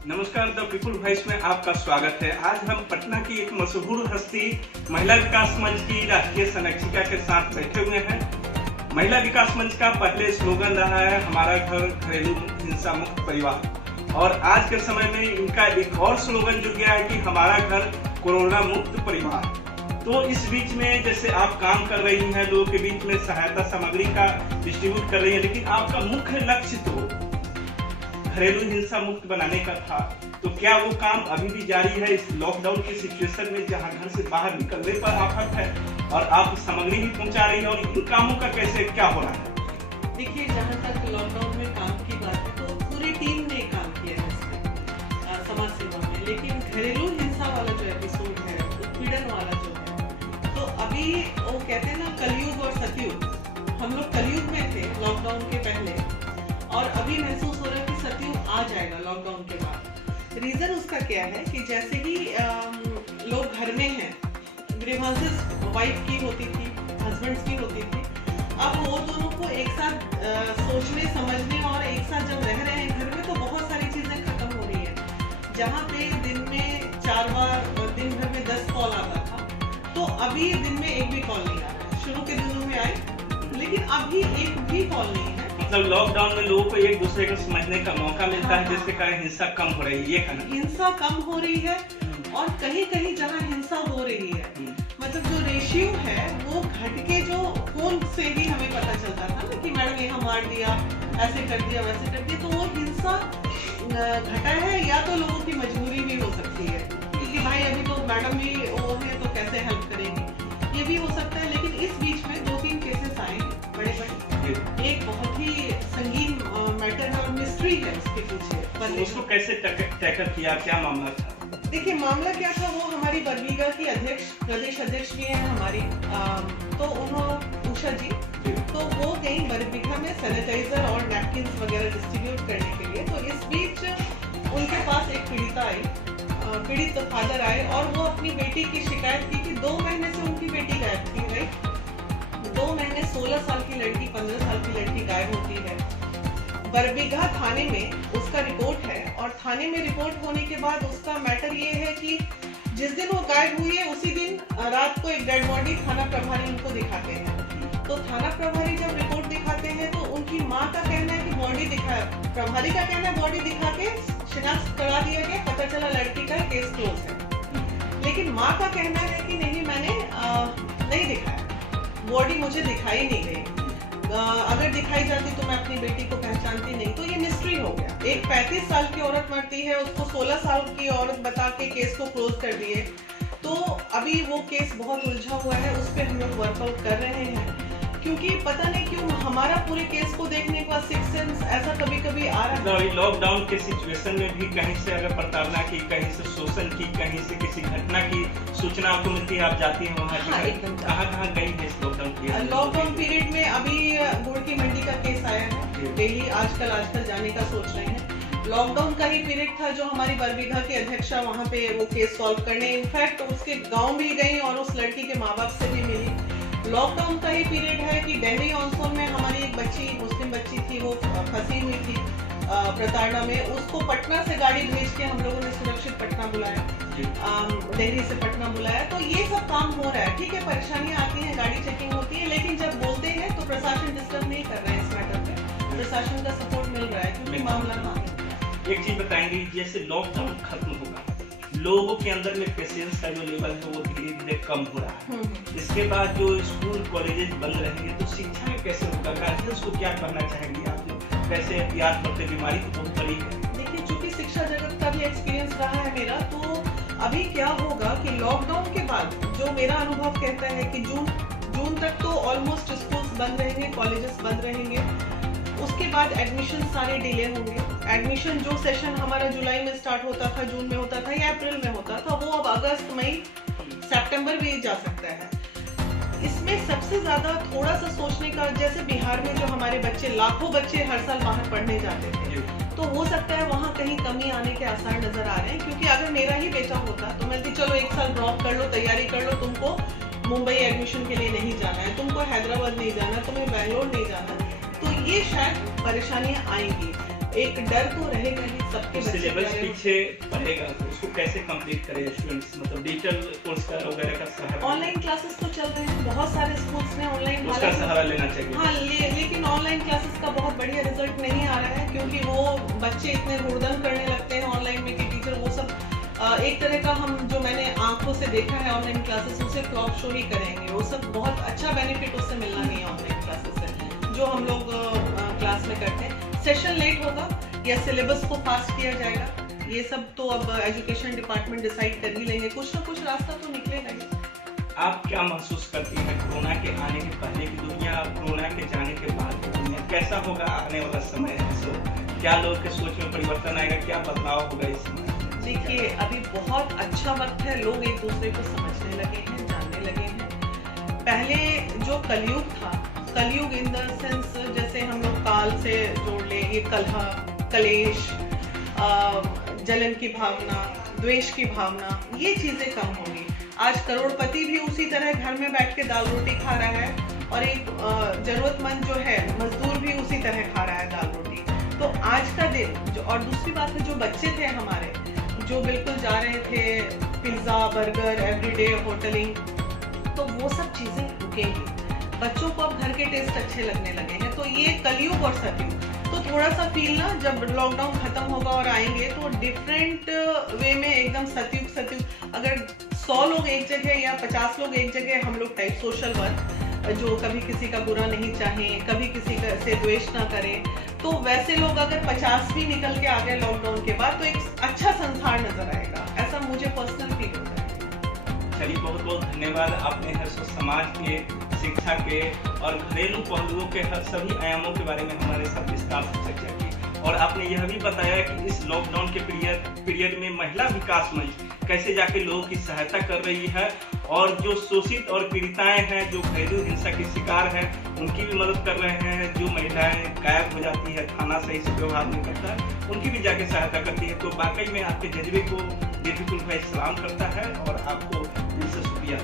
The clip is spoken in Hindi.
नमस्कार, द पीपुल वॉइस में आपका स्वागत है। आज हम पटना की एक मशहूर हस्ती महिला विकास मंच की राष्ट्रीय संरक्षिका के साथ बैठे हुए हैं। महिला विकास मंच का पहले स्लोगन रहा है हमारा घर घरेलू हिंसा मुक्त परिवार, और आज के समय में इनका एक और स्लोगन जुड़ गया है कि हमारा घर कोरोना मुक्त परिवार। तो इस बीच में जैसे आप काम कर रही हैं, लोगों के बीच में सहायता सामग्री का डिस्ट्रीब्यूट कर रही है, लेकिन आपका मुख्य लक्ष्य तो घरेलू हिंसा मुक्त बनाने का था। तो क्या वो काम अभी भी जारी है इस लॉकडाउन की सिचुएशन में, जहां घर से बाहर निकलने पर आफत है और आप सामग्री भी पहुंचा रही हैं, और इन कामों का कैसे क्या हो रहा है? देखिए, जहाँ तक लॉकडाउन में काम की बात है तो पूरी टीम ने काम किया है इसमें समाज सेवा में, लेकिन घरेलू हिंसा वाला जो एपिसोड है, उत्पीड़न वाला जो है, तो अभी वो कहते हैं ना कलयुग और सतयुग, हम लोग कलयुग में थे लॉकडाउन के पहले, और अभी महसूस हो रहा है कि सतयुग आ जाएगा लॉकडाउन के बाद। रीजन उसका क्या है कि जैसे ही लोग घर में हैं, ग्रीवांसेस वाइफ की होती थी, हस्बैंड्स की होती थी, अब वो दोनों को एक साथ सोचने समझने और एक साथ जब रह रहे हैं घर में, तो बहुत सारी चीजें खत्म हो रही है। जहाँ पे दिन में 4 बार, दिन भर में 10 कॉल आता था, तो अभी दिन में एक भी कॉल नहीं आ रहा है। शुरू के दिनों में आए, लेकिन अभी एक भी कॉल नहीं है। मतलब लॉकडाउन में लोगों को एक दूसरे को समझने का मौका मिलता है, जिसके कारण हिंसा कम हो रही है। ये कहना, हिंसा कम हो रही है, और कहीं कहीं जहाँ हिंसा हो रही है, मतलब जो रेशियो है वो घट के, जो फोन से भी हमें पता चलता था ना कि मैडम यहाँ मार दिया, ऐसे कर दिया, वैसे कर दिया, तो वो हिंसा घटा है। या तो लोगों की मजबूरी भी हो सकती है, क्योंकि भाई अभी तो मैडम भी वो है तो कैसे हेल्प करेंगे, ये भी हो सकता है। लेकिन इस बीच में 2-3 केसेस आए बड़े बड़े, एक बहुत ही संगीन मैटर है और मिस्ट्री है उसके पीछे। उसको कैसे टैकल किया, क्या मामला था? देखिए, मामला क्या था, वो हमारी बरबीघा की अध्यक्ष, प्रदेश अध्यक्ष भी हैं हमारी, तो उन्होंने उषा जी, तो वो गई बरबीघा में सैनिटाइजर और नैपकिन्स वगैरह डिस्ट्रीब्यूट करने के लिए। तो इस बीच उनके पास एक पीड़िता आई, पीड़ित तो फादर आए, और वो अपनी बेटी की शिकायत की कि 2 महीने से उनकी बेटी गायब थी। राइट, 2 महीने 16 साल की लड़की, 15 साल की लड़की गायब होती है। बरबीघा थाने में उसका रिपोर्ट है, और थाने में रिपोर्ट होने के बाद उसका मैटर ये है कि जिस दिन वो गायब हुई है उसी दिन रात को एक डेड बॉडी थाना प्रभारी उनको दिखाते हैं। तो थाना प्रभारी जब रिपोर्ट दिखाते हैं, तो उनकी माँ का कहना है कि बॉडी दिखाया, प्रभारी का कहना है बॉडी दिखा के शिनाख्त करा दिया गया, पता चला लड़की का केस क्लोज है। लेकिन माँ का कहना है कि नहीं, मैंने नहीं दिखाया, बॉडी मुझे दिखाई नहीं गई, अगर दिखाई जाती तो मैं अपनी बेटी को पहचानती नहीं। तो ये मिस्ट्री हो गया। एक 35 साल की औरत मरती है, उसको 16 साल की औरत बता के केस को क्लोज कर दिए। तो अभी वो केस बहुत उलझा हुआ है, उस पर हम लोग वर्कआउट कर रहे हैं, क्योंकि पता नहीं क्यों हमारा पूरे केस को देखने के बाद सिक्स सेंस ऐसा कभी कभी आ रहा है। लॉकडाउन के सिचुएशन में भी कहीं से अगर प्रताड़ना की, कहीं से शोषण की, कहीं से किसी घटना की सूचना आपको मिलती है, आप जाती हैं वहाँ? कहाँ गई है इस लॉकडाउन पीरियड? लॉकडाउन पीरियड में अभी गुड़ की मंडी का केस आया है, डेली आजकल जाने का सोच रहे हैं। लॉकडाउन का ही पीरियड था जो हमारी बरबीघा की अध्यक्षा वहाँ पे वो केस सॉल्व करने, इनफैक्ट उसके गाँव भी गई और उस लड़की के माँ बाप से भी मिली। लॉकडाउन का ही पीरियड है कि दिल्ली ऑनसोन में हमारी एक बच्ची, मुस्लिम बच्ची थी, वो फंसी हुई थी प्रताड़ना में, उसको पटना से गाड़ी भेज के हम लोगों ने सुरक्षित पटना बुलाया, दिल्ली से पटना बुलाया। तो ये सब काम हो रहा है। ठीक है, परेशानियां आती हैं, गाड़ी चेकिंग होती है, लेकिन जब बोलते हैं तो प्रशासन डिस्टर्ब नहीं कर रहे हैं इस मैटर पे, प्रशासन का सपोर्ट मिल रहा है, क्योंकि मामला हाँ। एक चीज बताएंगे, जैसे लॉकडाउन खत्म होगा, लोगों के अंदर में पेशेंस का जो लेवल है वो धीरे धीरे कम हो रहा है। इसके बाद जो स्कूल कॉलेजेस बंद रहेंगे, तो शिक्षा में कैसे होगा? गार्जियंस को क्या करना चाहेंगे आप लोग? कैसे एहतियात करते? बीमारी तो बहुत बड़ी है। देखिए, चूंकि शिक्षा जगत का भी एक्सपीरियंस रहा है मेरा, तो अभी क्या होगा कि लॉकडाउन के बाद जो मेरा अनुभव कहता है कि जून तक तो ऑलमोस्ट स्कूल्स बंद रहेंगे, कॉलेजेस बंद रहेंगे। उसके बाद एडमिशन सारे डिले होंगे। एडमिशन जो सेशन हमारा जुलाई में स्टार्ट होता था, जून में होता था या अप्रैल में होता था, वो अब अगस्त, मई, सितंबर भी जा सकता है। इसमें सबसे ज्यादा थोड़ा सा सोचने का, जैसे बिहार में जो हमारे बच्चे, लाखों बच्चे हर साल बाहर पढ़ने जाते थे, तो हो सकता है वहाँ कहीं कमी आने के आसार नजर आ रहे हैं। क्योंकि अगर मेरा ही बेटा होता तो मैं चलो 1 साल ड्रॉप कर लो, तैयारी कर लो, तुमको मुंबई एडमिशन के लिए नहीं जाना है, तुमको हैदराबाद नहीं जाना, तुम्हें बैंगलोर नहीं जाना, तो ये शायद परेशानियां आएंगी। एक डर तो रहेगा ही सबके बच्चे सिलेबस पीछे पड़ेगा, तो उसको कैसे कंप्लीट करें स्टूडेंट्स, मतलब डिजिटल कोर्स का वगैरह का सहारा? ऑनलाइन क्लासेस तो चल रहे हैं, बहुत सारे स्कूल्स में ऑनलाइन उसका सहारा लेना चाहिए। हाँ, लेकिन ऑनलाइन क्लासेस का बहुत बढ़िया रिजल्ट नहीं आ रहा है, क्योंकि वो बच्चे इतने हुड़दंग करने लगते हैं ऑनलाइन में कि टीचर वो सब एक तरह का, हम जो मैंने आंखों से देखा है ऑनलाइन क्लासेस, उसे फ्लॉप शो ही करेंगे। वो सब बहुत अच्छा बेनिफिट उससे मिलना नहीं है ऑनलाइन क्लासेस से, जो हम लोग क्लास में करते हैं। सेशन लेट होगा या सिलेबस को फास्ट किया जाएगा, ये सब तो अब एजुकेशन डिपार्टमेंट डिसाइड कर ही लेंगे, कुछ ना कुछ रास्ता तो निकलेगा ही। आप क्या महसूस करती हैं कोरोना के आने के पहले की दुनिया, कोरोना के जाने के बाद की दुनिया, कैसा होगा आने वाला समय है? क्या लोग के सोच में परिवर्तन आएगा, क्या बदलाव होगा इस समय? देखिए, अभी बहुत अच्छा वक्त है, लोग एक दूसरे को समझने लगे हैं, जानने लगे हैं। पहले जो कलयुग था, कलयुग इन द सेंस जैसे हम लोग काल से जोड़ ले, ये कलह, कलेश, जलन की भावना, द्वेष की भावना, ये चीजें कम होंगी। आज करोड़पति भी उसी तरह घर में बैठ के दाल रोटी खा रहा है, और एक जरूरतमंद जो है मजदूर भी उसी तरह खा रहा है दाल रोटी। तो आज का दिन जो, और दूसरी बात है, जो बच्चे थे हमारे, जो बिल्कुल जा रहे थे पिज्जा बर्गर एवरीडे होटलिंग, तो वो सब चीजें रुकेंगी। बच्चों को अब घर के टेस्ट अच्छे लगने लगे हैं। तो ये कलयुग और सतयुग, तो थोड़ा सा फील ना, जब लॉकडाउन खत्म होगा और आएंगे तो डिफरेंट वे में एकदम सतयुग। अगर 100 लोग एक जगह या 50 लोग एक जगह, हम लोग टाइप सोशल वर्क, जो कभी किसी का बुरा नहीं चाहें, कभी किसी का से द्वेष ना करें, तो वैसे लोग अगर 50 भी निकल के आ गए लॉकडाउन के बाद, तो एक अच्छा संसार नजर आएगा, ऐसा मुझे पर्सनल फील होता है। चलिए, बहुत बहुत धन्यवाद। आपने हर समाज के, शिक्षा के और घरेलू पहलुओं के हर सभी आयामों के बारे में हमारे साथ विस्तार से चर्चा की, और आपने यह भी बताया कि इस लॉकडाउन के पीरियड में महिला विकास मंच कैसे जाके लोगों की सहायता कर रही है, और जो शोषित और पीड़िताएं हैं, जो घरेलू हिंसा के शिकार हैं, उनकी भी मदद कर रहे हैं। जो महिलाएं गायब हो जाती है, थाना सही से व्यवहार नहीं करता है, उनकी भी जाके सहायता करती है। तो वाकई में आपके जज्बे को दिल से सलाम करता है और आपको दिल से शुक्रिया।